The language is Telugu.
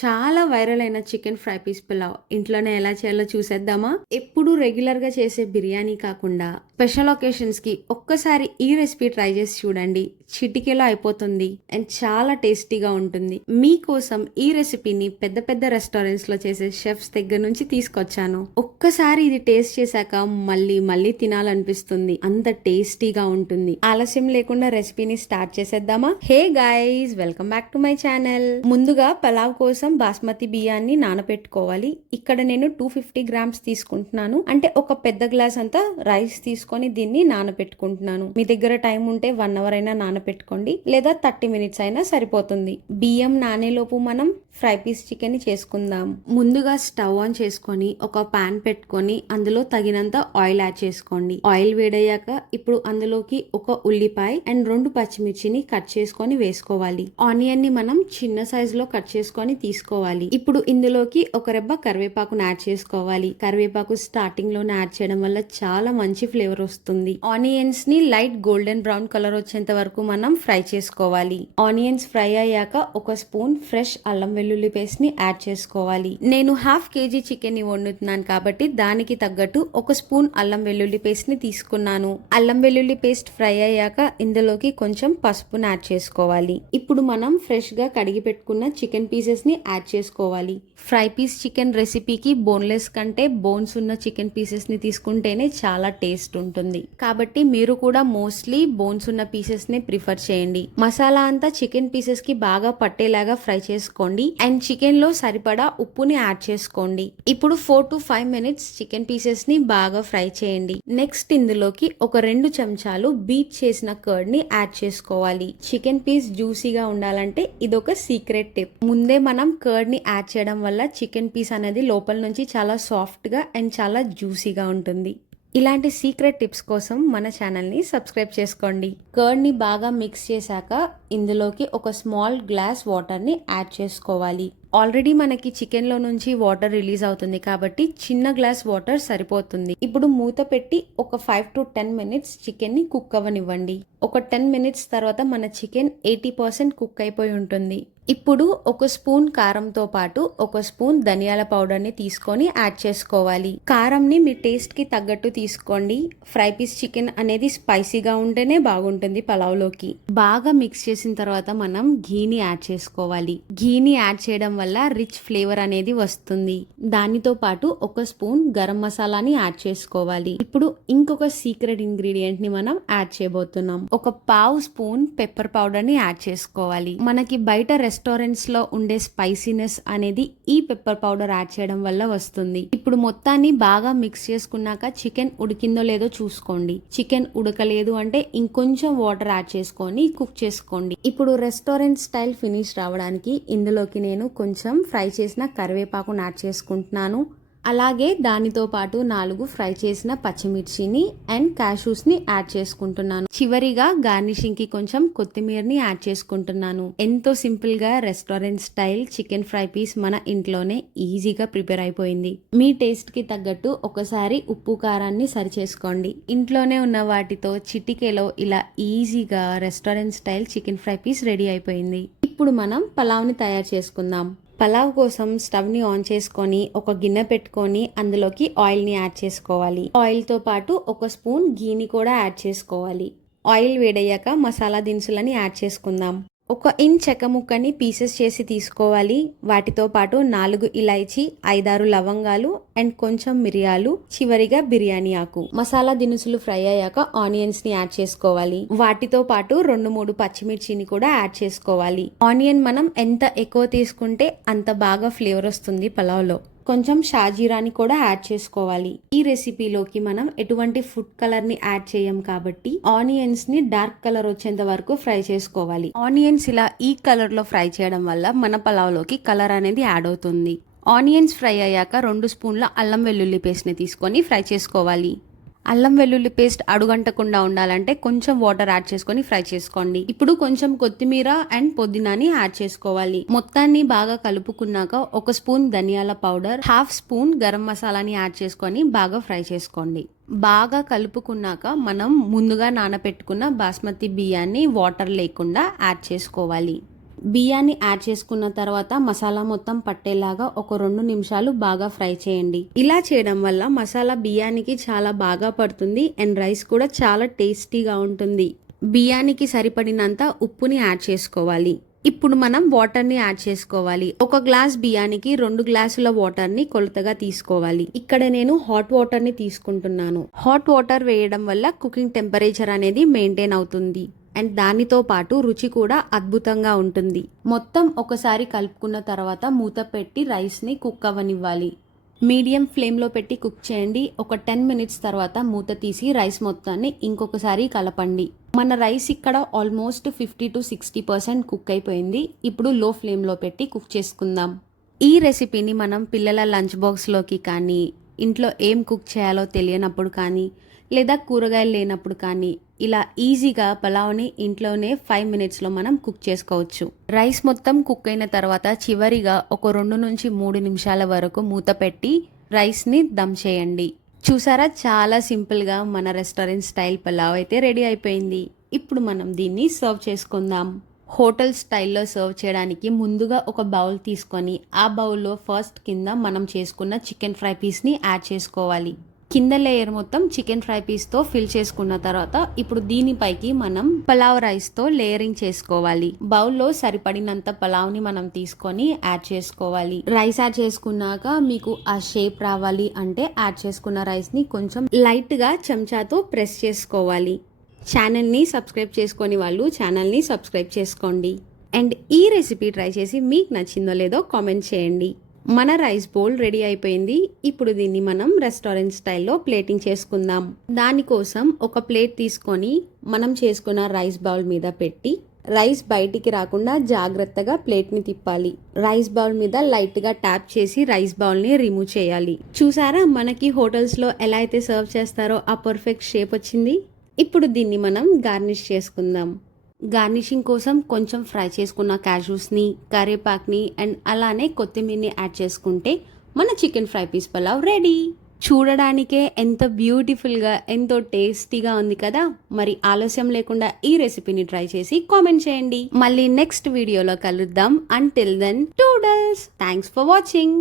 చాలా వైరల్ అయిన చికెన్ ఫ్రై పీస్ పులావ్ ఇంట్లోనే ఎలా చేయాలో చూసేద్దామా? ఎప్పుడు రెగ్యులర్ గా చేసే బిర్యానీ కాకుండా స్పెషల్ ఒకేషన్స్ కి ఒక్కసారి ఈ రెసిపీ ట్రై చేసి చూడండి. చిటికెలో అయిపోతుంది అండ్ చాలా టేస్టీగా ఉంటుంది. మీకోసం ఈ రెసిపీని పెద్ద పెద్ద రెస్టారెంట్స్ లో చేసే షెఫ్స్ దగ్గర నుంచి తీసుకొచ్చాను. ఒక్కసారి ఇది టేస్ట్ చేశాక మళ్ళీ మళ్ళీ తినాలనిపిస్తుంది. అంత టేస్టీగా ఉంటుంది. ఆలస్యం లేకుండా రెసిపీని స్టార్ట్ చేసేద్దామా? Hey guys, welcome back to my channel. ముందుగా పలావ్ కోసం బాస్మతి బియ్యాన్ని నానబెట్టుకోవాలి. ఇక్కడ నేను 250 గ్రామ్స్ తీసుకుంటున్నాను. అంటే ఒక పెద్ద గ్లాస్ అంతా రైస్ తీసుకొని దీన్ని నానబెట్టుకుంటున్నాను. మీ దగ్గర టైం ఉంటే 1 అవర్ అయినా నానబెట్టుకోండి, లేదా 30 మినిట్స్ అయినా సరిపోతుంది. బియ్యం నానేలోపు మనం ఫ్రై పీస్ చికెన్ ని చేసుకుందాం. ముందుగా స్టవ్ ఆన్ చేసుకొని ఒక పాన్ పెట్టుకొని అందులో తగినంత ఆయిల్ యాడ్ చేసుకోండి. ఆయిల్ వేడయ్యాక ఇప్పుడు అందులోకి ఒక ఉల్లిపాయ అండ్ 2 పచ్చిమిర్చిని కట్ చేసుకొని వేసుకోవాలి. ఆనియన్ ని మనం చిన్న సైజ్ లో కట్ చేసుకొని తీసుకోవాలి. ఇప్పుడు ఇందులోకి ఒక రెబ్బ కరివేపాకును యాడ్ చేసుకోవాలి. కరివేపాకు స్టార్టింగ్ లోనే యాడ్ చేయడం వల్ల చాలా మంచి ఫ్లేవర్ వస్తుంది. ఆనియన్స్ ని లైట్ గోల్డెన్ బ్రౌన్ కలర్ వచ్చేంత వరకు మనం ఫ్రై చేసుకోవాలి. ఆనియన్స్ ఫ్రై అయ్యాక ఒక స్పూన్ ఫ్రెష్ అల్లం వెల్లుల్లి పేస్ట్ ని యాడ్ చేసుకోవాలి. నేను ½ కేజీ చికెన్ ని వండుతున్నాను కాబట్టి దానికి తగ్గట్టు ఒక స్పూన్ అల్లం వెల్లుల్లి పేస్ట్ ని తీసుకున్నాను. అల్లం వెల్లుల్లి పేస్ట్ ఫ్రై అయ్యాక ఇందులోకి కొంచెం పసుపును యాడ్ చేసుకోవాలి. ఇప్పుడు మనం ఫ్రెష్ గా కడిగి పెట్టుకున్న చికెన్ పీసెస్ ని యాడ్ చేసుకోవాలి. ఫ్రై పీస్ చికెన్ రెసిపీకి బోన్లెస్ కంటే బోన్స్ ఉన్న చికెన్ పీసెస్ ని తీసుకుంటేనే చాలా టేస్ట్ ఉంటుంది. కాబట్టి మీరు కూడా మోస్ట్లీ బోన్స్ ఉన్న పీసెస్ ని ప్రిఫర్ చేయండి. మసాలా అంతా చికెన్ పీసెస్ కి బాగా పట్టేలాగా ఫ్రై చేసుకోండి అండ్ చికెన్ లో సరిపడా ఉప్పుని యాడ్ చేసుకోండి. ఇప్పుడు 4 to 5 మినిట్స్ చికెన్ పీసెస్ ని బాగా ఫ్రై చేయండి. నెక్స్ట్ ఇందులోకి ఒక 2 చెంచాలు బీట్ చేసిన కర్డ్ ని యాడ్ చేసుకోవాలి. చికెన్ పీస్ జ్యూసీగా ఉండాలంటే ఇదొక సీక్రెట్ టిప్. ముందే మనం కర్డ్ ని యాడ్ చేయడం వల్ల చికెన్ పీస్ అనేది లోపల నుంచి చాలా సాఫ్ట్ గా అండ్ చాలా జ్యూసీగా ఉంటుంది. ఇలాంటి సీక్రెట్ టిప్స్ కోసం మన ఛానల్ని సబ్స్క్రైబ్ చేసుకోండి. కర్డ్ని బాగా మిక్స్ చేశాక ఇందులోకి ఒక స్మాల్ గ్లాస్ వాటర్ని యాడ్ చేసుకోవాలి. ఆల్రెడీ మనకి చికెన్లో నుంచి వాటర్ రిలీజ్ అవుతుంది కాబట్టి చిన్న గ్లాస్ వాటర్ సరిపోతుంది. ఇప్పుడు మూత పెట్టి ఒక 5 to 10 మినిట్స్ చికెన్ని కుక్ అవ్వనివ్వండి. ఒక 10 మినిట్స్ తర్వాత మన చికెన్ 80% కుక్ అయిపోయి ఉంటుంది. ఇప్పుడు ఒక స్పూన్ కారంతో పాటు ఒక స్పూన్ ధనియాల పౌడర్ని తీసుకొని యాడ్ చేసుకోవాలి. కారంని మీ టేస్ట్ కి తగ్గట్టు తీసుకోండి. ఫ్రై పీస్ చికెన్ అనేది స్పైసీగా ఉంటేనే బాగుంటుంది పలావ్లోకి. బాగా మిక్స్ చేసిన తర్వాత మనం ఘీని యాడ్ చేసుకోవాలి. ఘీని యాడ్ చేయడం వల్ల రిచ్ ఫ్లేవర్ అనేది వస్తుంది. దానితో పాటు ఒక స్పూన్ గరం మసాలాని యాడ్ చేసుకోవాలి. ఇప్పుడు ఇంకొక సీక్రెట్ ఇంగ్రీడియంట్ ని మనం యాడ్ చేయబోతున్నాం. ఒక పావు స్పూన్ పెప్పర్ పౌడర్ ని యాడ్ చేసుకోవాలి. మనకి బయట రెస్టారెంట్స్ లో ఉండే స్పైసీనెస్ అనేది ఈ పెప్పర్ పౌడర్ యాడ్ చేయడం వల్ల వస్తుంది. ఇప్పుడు మొత్తాన్ని బాగా మిక్స్ చేసుకున్నాక చికెన్ ఉడికిందో లేదో చూసుకోండి. చికెన్ ఉడకలేదు అంటే ఇంకొంచెం వాటర్ యాడ్ చేసుకొని కుక్ చేసుకోండి. ఇప్పుడు రెస్టారెంట్ స్టైల్ ఫినిష్ రావడానికి ఇందులోకి నేను కొంచెం ఫ్రై చేసిన కరివేపాకును యాడ్ చేసుకుంటున్నాను. అలాగే దానితో పాటు 4 ఫ్రై చేసిన పచ్చిమిర్చిని అండ్ క్యాషూస్ ని యాడ్ చేసుకుంటున్నాను. చివరిగా గార్నిషింగ్ కి కొంచెం కొత్తిమీరని యాడ్ చేసుకుంటున్నాను. ఎంతో సింపుల్ గా restaurant style chicken fry piece మన ఇంట్లోనే ఈజీగా ప్రిపేర్ అయిపోయింది. మీ టేస్ట్ కి తగ్గట్టు ఒకసారి ఉప్పు కారాన్ని సరి చేసుకోండి. ఇంట్లోనే ఉన్న వాటితో చిటికెలో ఇలా ఈజీగా restaurant style chicken fry piece ready అయిపోయింది. ఇప్పుడు మనం పలావ్ని తయారు చేసుకుందాం. పలావ్ కోసం స్టవ్ ని ఆన్ చేసుకొని ఒక గిన్నె పెట్టుకొని అందులోకి ఆయిల్ ని యాడ్ చేసుకోవాలి. ఆయిల్ తో పాటు ఒక స్పూన్ ఘీని కూడా యాడ్ చేసుకోవాలి. ఆయిల్ వేడయ్యాక మసాలా దినుసులని యాడ్ చేసుకుందాం. 1 ఇంచ్ చెక్క ముక్కని పీసెస్ చేసి తీసుకోవాలి. వాటితో పాటు 4 ఇలాచీ, 5-6 లవంగాలు అండ్ కొంచెం మిరియాలు, చివరిగా బిర్యానీ ఆకు. మసాలా దినుసులు ఫ్రై అయ్యాక ఆనియన్స్ ని యాడ్ చేసుకోవాలి. వాటితో పాటు 2-3 పచ్చిమిర్చిని కూడా యాడ్ చేసుకోవాలి. ఆనియన్ మనం ఎంత ఎక్కువ తీసుకుంటే అంత బాగా ఫ్లేవర్ వస్తుంది పలావ్లో. కొంచెం షాజీరాని కూడా యాడ్ చేసుకోవాలి. ఈ రెసిపీలోకి మనం ఎటువంటి ఫుడ్ కలర్ ని యాడ్ చేయం కాబట్టి ఆనియన్స్ ని డార్క్ కలర్ వచ్చేంత వరకు ఫ్రై చేసుకోవాలి. ఆనియన్స్ ఇలా ఈ కలర్ లో ఫ్రై చేయడం వల్ల మన పలావ్ లోకి కలర్ అనేది యాడ్ అవుతుంది. ఆనియన్స్ ఫ్రై అయ్యాక 2 స్పూన్ల అల్లం వెల్లుల్లి పేస్ట్ ని తీసుకొని ఫ్రై చేసుకోవాలి. అల్లం వెల్లుల్లి పేస్ట్ అడుగంటకుండా ఉండాలంటే కొంచెం వాటర్ యాడ్ చేసుకొని ఫ్రై చేసుకోండి. ఇప్పుడు కొంచెం కొత్తిమీర అండ్ పుదీనాని యాడ్ చేసుకోవాలి. మొత్తాన్ని బాగా కలుపుకున్నాక 1 స్పూన్ ధనియాల పౌడర్, ½ స్పూన్ గరం మసాలాని యాడ్ చేసుకొని బాగా ఫ్రై చేసుకోండి. బాగా కలుపుకున్నాక మనం ముందుగా నానబెట్టుకున్న బాస్మతి బియ్యాన్ని వాటర్ లేకుండా యాడ్ చేసుకోవాలి. బియ్యాన్ని యాడ్ చేసుకున్న తర్వాత మసాలా మొత్తం పట్టేలాగా ఒక 2 నిమిషాలు బాగా ఫ్రై చేయండి. ఇలా చేయడం వల్ల మసాలా బియ్యానికి చాలా బాగా పడుతుంది అండ్ రైస్ కూడా చాలా టేస్టీగా ఉంటుంది. బియ్యానికి సరిపడినంత ఉప్పుని యాడ్ చేసుకోవాలి. ఇప్పుడు మనం వాటర్ని యాడ్ చేసుకోవాలి. 1 గ్లాస్ బియ్యానికి 2 గ్లాసుల వాటర్ని కొలతగా తీసుకోవాలి. ఇక్కడ నేను హాట్ వాటర్ని తీసుకుంటున్నాను. హాట్ వాటర్ వేయడం వల్ల కుకింగ్ టెంపరేచర్ అనేది మెయింటైన్ అవుతుంది అండ్ దానితో పాటు రుచి కూడా అద్భుతంగా ఉంటుంది. మొత్తం ఒకసారి కలుపుకున్న తర్వాత మూత పెట్టి రైస్ని కుక్ అవ్వనివ్వాలి. మీడియం ఫ్లేమ్లో పెట్టి కుక్ చేయండి. ఒక 10 మినిట్స్ తర్వాత మూత తీసి రైస్ మొత్తాన్ని ఇంకొకసారి కలపండి. మన రైస్ ఇక్కడ ఆల్మోస్ట్ 50 to 60% కుక్ అయిపోయింది. ఇప్పుడు లో ఫ్లేమ్లో పెట్టి కుక్ చేసుకుందాం. ఈ రెసిపీని మనం పిల్లల లంచ్ బాక్స్లోకి కానీ, ఇంట్లో ఏం కుక్ చేయాలో తెలియనప్పుడు కానీ, లేదా కూరగాయలు లేనప్పుడు కానీ ఇలా ఈజీగా పలావ్ని ఇంట్లోనే 5 మినిట్స్లో మనం కుక్ చేసుకోవచ్చు. రైస్ మొత్తం కుక్ అయిన తర్వాత చివరిగా ఒక 2 నుంచి 3 నిమిషాల వరకు మూత పెట్టి రైస్ని దమ్ చేయండి. చూసారా, చాలా సింపుల్గా మన రెస్టారెంట్ స్టైల్ పలావ్ అయితే రెడీ అయిపోయింది. ఇప్పుడు మనం దీన్ని సర్వ్ చేసుకుందాం. హోటల్ స్టైల్లో సర్వ్ చేయడానికి ముందుగా ఒక బౌల్ తీసుకొని ఆ బౌల్లో ఫస్ట్ కింద మనం చేసుకున్న చికెన్ ఫ్రై పీస్ని యాడ్ చేసుకోవాలి. కింద లేయర్ మొత్తం చికెన్ ఫ్రై పీస్తో ఫిల్ చేసుకున్న తర్వాత ఇప్పుడు దీనిపైకి మనం పలావ్ రైస్తో లేయరింగ్ చేసుకోవాలి. బౌల్లో సరిపడినంత పలావ్ని మనం తీసుకొని యాడ్ చేసుకోవాలి. రైస్ యాడ్ చేసుకున్నాక మీకు ఆ షేప్ రావాలి అంటే యాడ్ చేసుకున్న రైస్ని కొంచెం లైట్గా చెంచాతో ప్రెస్ చేసుకోవాలి. ఛానల్ని సబ్స్క్రైబ్ చేసుకొని వాళ్ళు ఛానల్ని సబ్స్క్రైబ్ చేసుకోండి. అండ్ ఈ రెసిపీ ట్రై చేసి మీకు నచ్చిందో లేదో కామెంట్ చేయండి. మన రైస్ బౌల్ రెడీ అయిపోయింది. ఇప్పుడు దీన్ని మనం రెస్టారెంట్ స్టైల్లో ప్లేటింగ్ చేసుకుందాం. దానికోసం ఒక ప్లేట్ తీసుకొని మనం చేసుకున్న రైస్ బౌల్ మీద పెట్టి రైస్ బయటికి రాకుండా జాగ్రత్తగా ప్లేట్ని తిప్పాలి. రైస్ బౌల్ మీద లైట్గా ట్యాప్ చేసి రైస్ బౌల్ని రిమూవ్ చేయాలి. చూసారా, మనకి హోటల్స్లో ఎలా అయితే సర్వ్ చేస్తారో ఆ పర్ఫెక్ట్ షేప్ వచ్చింది. ఇప్పుడు దీన్ని మనం గార్నిష్ చేసుకుందాం. గార్నిషింగ్ కోసం కొంచెం ఫ్రై చేసుకున్న క్యాష్యూస్ని, కరివేపాక్ని అండ్ అలానే కొత్తిమీరని యాడ్ చేసుకుంటే మన chicken fry piece pulao ready. చూడడానికే ఎంత బ్యూటిఫుల్గా ఎంతో టేస్టీగా ఉంది కదా. మరి ఆలస్యం లేకుండా ఈ రెసిపీని ట్రై చేసి కామెంట్ చేయండి. మళ్ళీ నెక్స్ట్ వీడియోలో కలుద్దాం. Until then toodles. Thanks for watching.